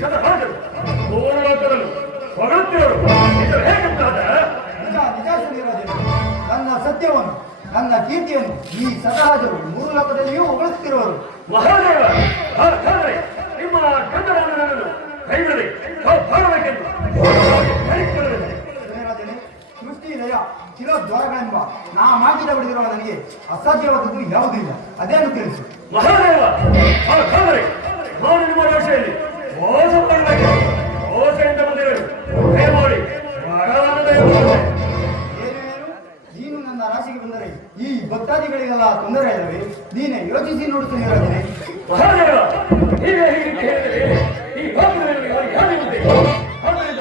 ಶತರಾಜರು ಭುವನಲೋಕದಲ್ಲೂ ಹೊಗಳುತ್ತಿರುವರು ಇದು ಹೇಗುಂಟಾದ? ನಿಜ ನಿಜ ಶ್ರೀರಾಜರು, ನನ್ನ ಸತ್ಯವನ್ನು ನನ್ನ ಕೀರ್ತಿಯನ್ನು ಈ ಸತರಾಜರು ಮೂರು ಲೋಕದಲ್ಲಿಯೂ ಹೊಗಳುತ್ತಿರುವರು. ಮಹಾದೇವ, ಹಾಗಾದರೆ ನಿಮ್ಮ ಗಂಡನನ್ನು ಕೈಬಿಡದೆ ಕಾಪಾಡಬೇಕೆಂದು ಹೇಳಿಕೊಳ್ಳಬೇಕು. ಶ್ರೀರಾಜನೇ, ಸೃಷ್ಟಿ ಲಯ ಚಿರದ್ವಾರಗಳೆಂಬ ನಾ ಮಾತಿದ ಬಡಿದಿರುವ ನನಗೆ ಅಸಾಧ್ಯವಾದದ್ದು ಯಾವುದೂ ಇಲ್ಲ. ಅದೇನು ತಿಳಿಸು. ಮಹಾದೇವ, ಹಾಗಾದರೆ ನಾನು ನಿಮ್ಮ ರಾಶಿಯಲ್ಲಿ ಮೋಸ ಮಾಡಬೇಕು. ಮೋಸದಿಂದ ಬಂದಿರಲು ದಯಮಾಡಿ ವರವನ್ನು ದಯಮಾಡಿ. ಏನೇನು ನೀನು ನನ್ನ ರಾಶಿಗೆ ಬಂದರೆ ಈ ಭಕ್ತಾದಿಗಳಿಗೆಲ್ಲ ತೊಂದರೆ ಇಲ್ಲವೇ? ನೀನೇ ಯೋಚಿಸಿ ನೋಡುತ್ತೇನೆ ರಾಜನೇ. ಮಹಾದೇವ, ನೀವೇ ಹೀಗೆ ಹೇಳಿದರೆ ಈ ಲೋಕದಲ್ಲಿ ಅವರಿಗೆ ಯಾರಿರುತ್ತೆ? ಆದ್ದರಿಂದ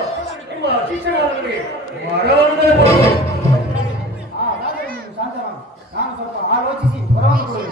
ನಿಮ್ಮ ಶಿಷ್ಯರಾದ ನನಗೆ ವರವನ್ನು ದಯಮಾಡಿ. ಹಾಗಾದರೆ ನೀನು ಶಾಂತರಾಮ, ನಾನು ಸ್ವಲ್ಪ ಆಲೋಚಿಸಿ ವರವನ್ನು ಕೊಡುವೆ.